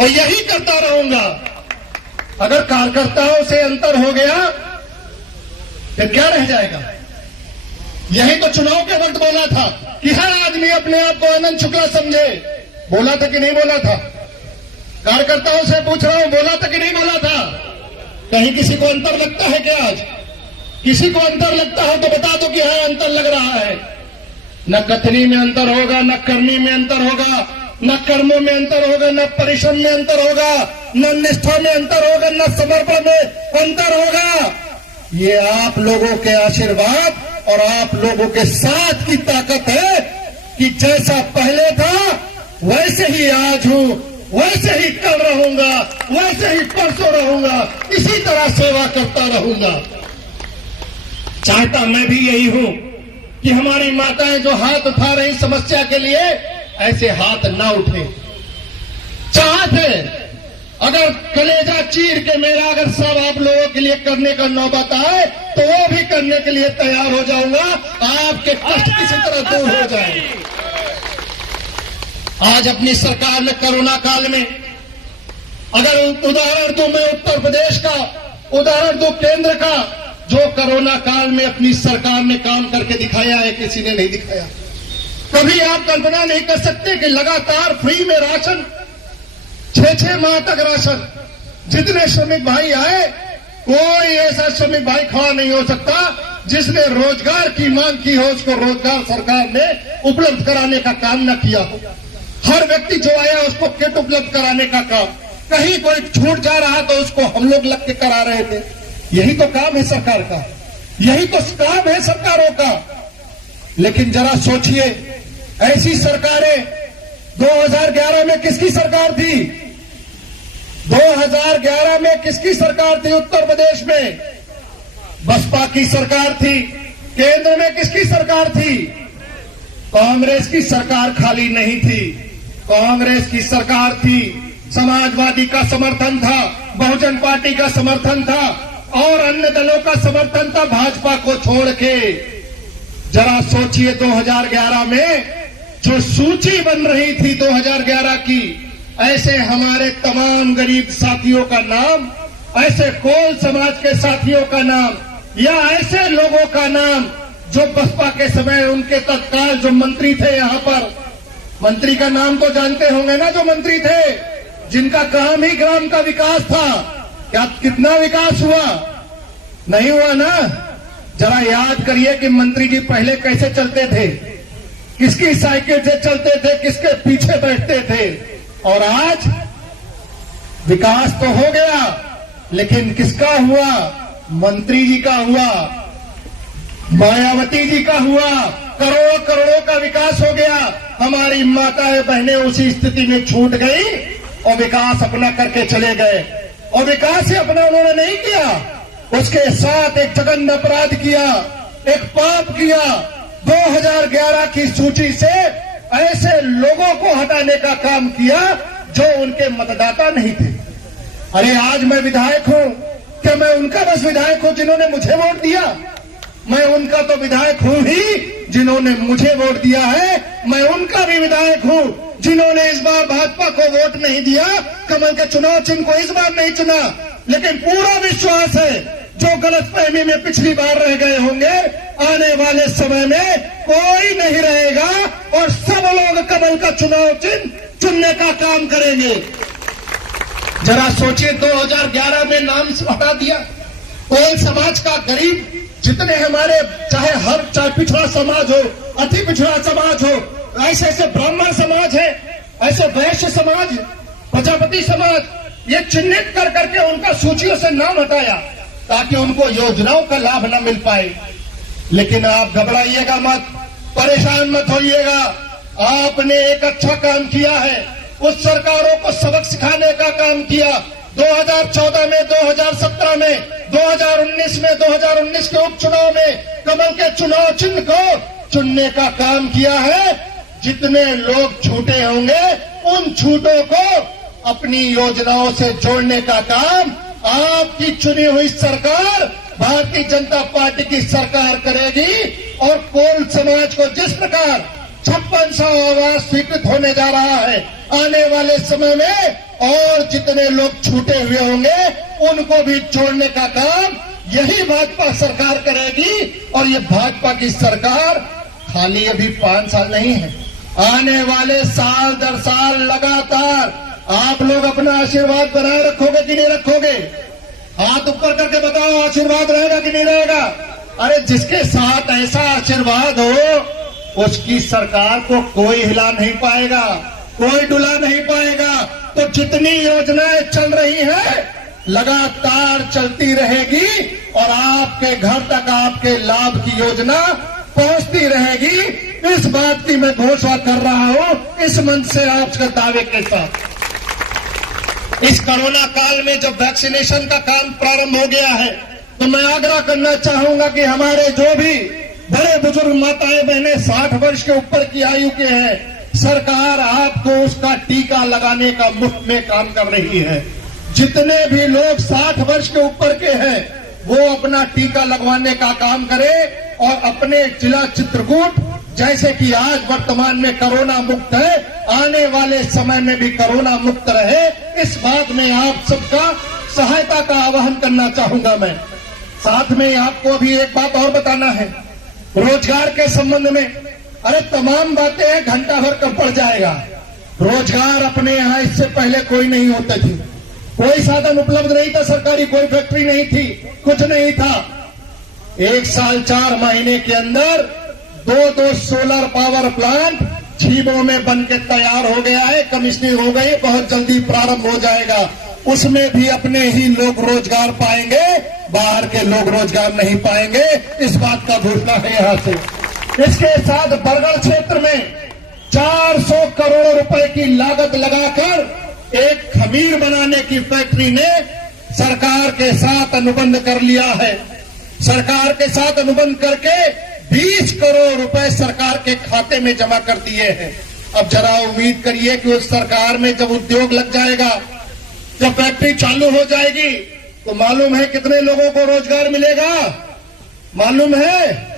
और यही करता रहूंगा। अगर कार्यकर्ताओं से अंतर हो गया फिर क्या रह जाएगा? यही तो चुनाव के वक्त बोला था कि हर आदमी अपने आप को आनंद शुक्ला समझे। बोला था कि नहीं बोला था? कार्यकर्ताओं से पूछ रहा हूं, बोला था कि नहीं बोला था? कहीं किसी को अंतर लगता है क्या? आज किसी को अंतर लगता हो तो बता दो कि हाँ अंतर लग रहा है। न कथनी में अंतर होगा, न करनी में अंतर होगा, न कर्मों में अंतर होगा, न परिश्रम में अंतर होगा, न निष्ठा में अंतर होगा, न समर्पण में अंतर होगा। ये आप लोगों के आशीर्वाद और आप लोगों के साथ की ताकत है कि जैसा पहले था वैसे ही आज हूं, वैसे ही कल रहूंगा, वैसे ही परसों रहूंगा, इसी तरह सेवा करता रहूंगा। चाहता मैं भी यही हूं कि हमारी माताएं जो हाथ उठा रही समस्या के लिए ऐसे हाथ ना उठे। चाहते अगर कलेजा चीर के मेरा अगर सब आप लोगों के लिए करने का नौबत आए तो वो भी करने के लिए तैयार हो जाऊंगा। आपके कष्ट किसी तरह दूर हो जाए। आज अपनी सरकार ने कोरोना काल में अगर उदाहरण दूं मैं उत्तर प्रदेश का, उदाहरण दूं केंद्र का, जो कोरोना काल में अपनी सरकार ने काम करके दिखाया है किसी ने नहीं दिखाया। कभी आप कल्पना नहीं कर सकते कि लगातार फ्री में राशन, 6-6 माह तक राशन, जितने श्रमिक भाई आए कोई ऐसा श्रमिक भाई खड़ा नहीं हो सकता जिसने रोजगार की मांग की हो उसको रोजगार सरकार ने उपलब्ध कराने का काम न किया हो। हर व्यक्ति जो आया उसको किट उपलब्ध कराने का काम, कहीं कोई छूट जा रहा तो उसको हम लोग लग के करा रहे थे। यही तो काम है सरकार का, यही तो काम है सरकारों का। लेकिन जरा सोचिए, ऐसी सरकारें 2011 में किसकी सरकार थी? 2011 में किसकी सरकार थी? उत्तर प्रदेश में बसपा की सरकार थी। केंद्र में किसकी सरकार थी? कांग्रेस की सरकार खाली नहीं थी, कांग्रेस की सरकार थी। समाजवादी का समर्थन था, बहुजन पार्टी का समर्थन था और अन्य दलों का समर्थन था भाजपा को छोड़ के। जरा सोचिए 2011 में जो सूची बन रही थी 2011 की, ऐसे हमारे तमाम गरीब साथियों का नाम, ऐसे कोल समाज के साथियों का नाम या ऐसे लोगों का नाम जो बसपा के समय उनके तत्काल जो मंत्री थे, यहां पर मंत्री का नाम तो जानते होंगे ना, जो मंत्री थे जिनका काम ही ग्राम का विकास था। क्या कितना विकास हुआ? नहीं हुआ ना। जरा याद करिए कि मंत्री जी पहले कैसे चलते थे, किसकी साइकिल से चलते थे, किसके पीछे बैठते थे। और आज विकास तो हो गया लेकिन किसका हुआ? मंत्री जी का हुआ, मायावती जी का हुआ। करोड़ों करोड़ों का विकास हो गया। हमारी माताएं बहनें उसी स्थिति में छूट गई और विकास अपना करके चले गए। और विकास ही अपना उन्होंने नहीं किया, उसके साथ एक जघन्य अपराध किया, एक पाप किया। 2011 की सूची से ऐसे लोगों को हटाने का काम किया जो उनके मतदाता नहीं थे। अरे आज मैं विधायक हूं, क्या मैं उनका बस विधायक हूं जिन्होंने मुझे वोट दिया? मैं उनका तो विधायक हूं ही जिन्होंने मुझे वोट दिया है। मैं उनका भी विधायक हूं जिन्होंने इस बार भाजपा को वोट नहीं दिया, कमल के चुनाव चिन्ह को इस बार नहीं चुना। लेकिन पूरा विश्वास है जो गलतफहमी में पिछली बार रह गए होंगे, आने वाले समय में कोई नहीं रहेगा और सब लोग कमल का चुनाव चिन्ह चुनने का काम करेंगे। जरा सोचिए 2011 में नाम हटा दिया। कोई समाज का गरीब जितने हमारे चाहे पिछड़ा समाज हो, अति पिछड़ा समाज हो, ऐसे ऐसे ब्राह्मण समाज है, ऐसे वैश्य समाज, प्रजापति समाज, ये चिन्हित कर करके उनका सूचियों से नाम हटाया ताकि उनको योजनाओं का लाभ न मिल पाए। लेकिन आप घबराइएगा मत, परेशान मत होइएगा। आपने एक अच्छा काम किया है, उस सरकारों को सबक सिखाने का काम किया। 2014 में, 2017 में, 2019 में, 2019 के उपचुनाव में कमल के चुनाव चिन्ह को चुनने का काम किया है। जितने लोग छूटे होंगे उन छूटों को अपनी योजनाओं से जोड़ने का काम आपकी चुनी हुई सरकार भारतीय जनता पार्टी की सरकार करेगी। और कोल समाज को जिस प्रकार 5600 आवास स्वीकृत होने जा रहा है, आने वाले समय में और जितने लोग छूटे हुए होंगे उनको भी जोड़ने का काम यही भाजपा सरकार करेगी। और ये भाजपा की सरकार खाली अभी 5 साल नहीं है, आने वाले साल दर साल लगातार आप लोग अपना आशीर्वाद बनाए रखोगे कि नहीं रखोगे? हाथ ऊपर करके बताओ, आशीर्वाद रहेगा कि नहीं रहेगा? अरे जिसके साथ ऐसा आशीर्वाद हो उसकी सरकार को कोई हिला नहीं पाएगा, कोई डुला नहीं पाएगा। तो जितनी योजनाएं चल रही हैं लगातार चलती रहेगी और आपके घर तक आपके लाभ की योजना पहुंचती रहेगी। इस बात की मैं घोषणा कर रहा हूं इस मंच से आपके दावे के साथ। इस कोरोना काल में जब वैक्सीनेशन का काम प्रारंभ हो गया है तो मैं आग्रह करना चाहूंगा कि हमारे जो भी बड़े बुजुर्ग माताएं बहनें 60 वर्ष के ऊपर की आयु के हैं, सरकार आपको उसका टीका लगाने का मुफ्त में काम कर रही है। जितने भी लोग 60 वर्ष के ऊपर के हैं वो अपना टीका लगवाने का काम करें और अपने जिला चित्रकूट जैसे कि आज वर्तमान में कोरोना मुक्त है, आने वाले समय में भी कोरोना मुक्त रहे, इस बात में आप सबका सहायता का आह्वान करना चाहूंगा मैं। साथ में आपको अभी एक बात और बताना है रोजगार के संबंध में। अरे तमाम बातें घंटा भर कब पड़ जाएगा। रोजगार अपने यहाँ इससे पहले कोई नहीं होते थे, कोई साधन उपलब्ध नहीं था सरकारी, कोई फैक्ट्री नहीं थी, कुछ नहीं था। 1 साल 4 महीने के अंदर 2 सोलर पावर प्लांट छीबों में बन के तैयार हो गया है, कमिश्निंग हो गई, बहुत जल्दी प्रारंभ हो जाएगा। उसमें भी अपने ही लोग रोजगार पाएंगे, बाहर के लोग रोजगार नहीं पाएंगे, इस बात का घोषणा है यहां से। इसके साथ बरगढ़ क्षेत्र में 400 करोड़ रुपए की लागत लगाकर एक खमीर बनाने की फैक्ट्री ने सरकार के साथ अनुबंध कर लिया है। सरकार के साथ अनुबंध करके 20 करोड़ रुपए सरकार के खाते में जमा कर दिए हैं। अब जरा उम्मीद करिए कि उस सरकार में जब उद्योग लग जाएगा, जब फैक्ट्री चालू हो जाएगी तो मालूम है कितने लोगों को रोजगार मिलेगा? मालूम है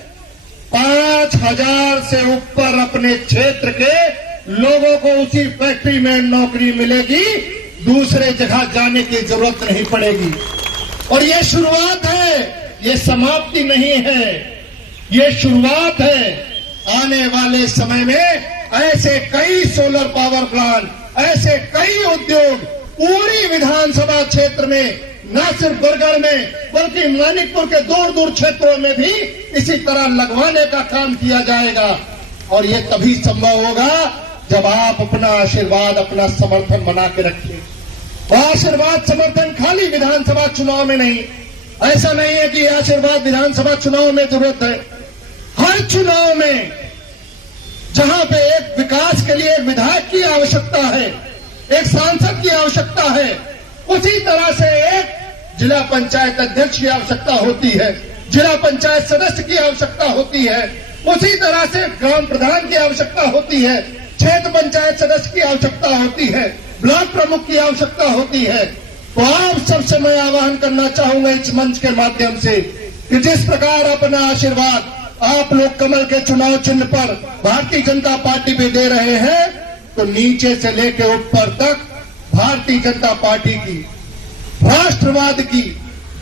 5000 से ऊपर अपने क्षेत्र के लोगों को उसी फैक्ट्री में नौकरी मिलेगी, दूसरे जगह जाने की जरूरत नहीं पड़ेगी। और ये शुरुआत है, ये समाप्ति नहीं है, ये शुरुआत है। आने वाले समय में ऐसे कई सोलर पावर प्लांट, ऐसे कई उद्योग पूरी विधानसभा क्षेत्र में, न सिर्फ बरगढ़ में बल्कि मानिकपुर के दूर दूर क्षेत्रों में भी इसी तरह लगवाने का काम किया जाएगा। और ये तभी संभव होगा जब आप अपना आशीर्वाद, अपना समर्थन बना के रखिए। और आशीर्वाद समर्थन खाली विधानसभा चुनाव में नहीं, ऐसा नहीं है कि आशीर्वाद विधानसभा चुनाव में जरूरत है। हर चुनाव में जहां पे एक विकास के लिए एक विधायक की आवश्यकता है, एक सांसद की आवश्यकता है, उसी तरह से एक जिला पंचायत अध्यक्ष की आवश्यकता होती है, जिला पंचायत सदस्य की आवश्यकता होती है, उसी तरह से ग्राम प्रधान की आवश्यकता होती है, क्षेत्र पंचायत सदस्य की आवश्यकता होती है, ब्लॉक प्रमुख की आवश्यकता होती है। तो आप सबसे मैं आह्वान करना चाहूंगा इस मंच के माध्यम से कि जिस प्रकार अपना आशीर्वाद आप लोग कमल के चुनाव चिन्ह पर भारतीय जनता पार्टी पे दे रहे हैं, तो नीचे से लेकर ऊपर तक भारतीय जनता पार्टी की, राष्ट्रवाद की,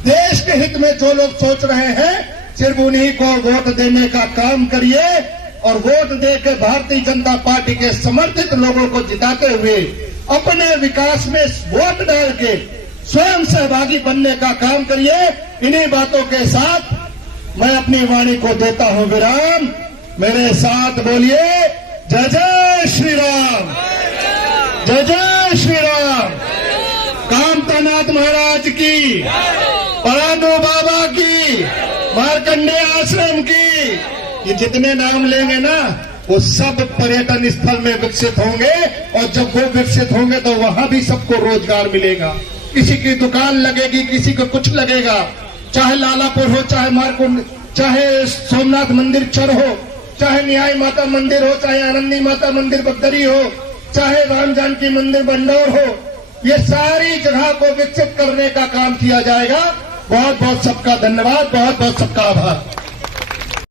देश के हित में जो लोग सोच रहे हैं सिर्फ उन्हीं को वोट देने का काम करिए। और वोट देकर भारतीय जनता पार्टी के समर्थित लोगों को जिताते हुए अपने विकास में वोट डाल के स्वयं सहभागी बनने का काम करिए। इन्हीं बातों के साथ मैं अपनी वाणी को देता हूं विराम। मेरे साथ बोलिए जय जय श्री राम, जय जय श्री राम। कामतानाथ महाराज की, परानो बाबा की, मार्कंडेय आश्रम की, ये जितने नाम लेंगे ना वो सब पर्यटन स्थल में विकसित होंगे। और जब वो विकसित होंगे तो वहां भी सबको रोजगार मिलेगा। किसी की दुकान लगेगी, किसी को कुछ लगेगा, चाहे लालापुर हो, चाहे मारकुंड, चाहे सोमनाथ मंदिर चर हो, चाहे न्याय माता मंदिर हो, चाहे आनंदी माता मंदिर बगदरी हो, चाहे राम जानकी मंदिर बंडौर हो, ये सारी जगह को विकसित करने का काम किया जाएगा। बहुत बहुत सबका धन्यवाद, बहुत बहुत सबका आभार।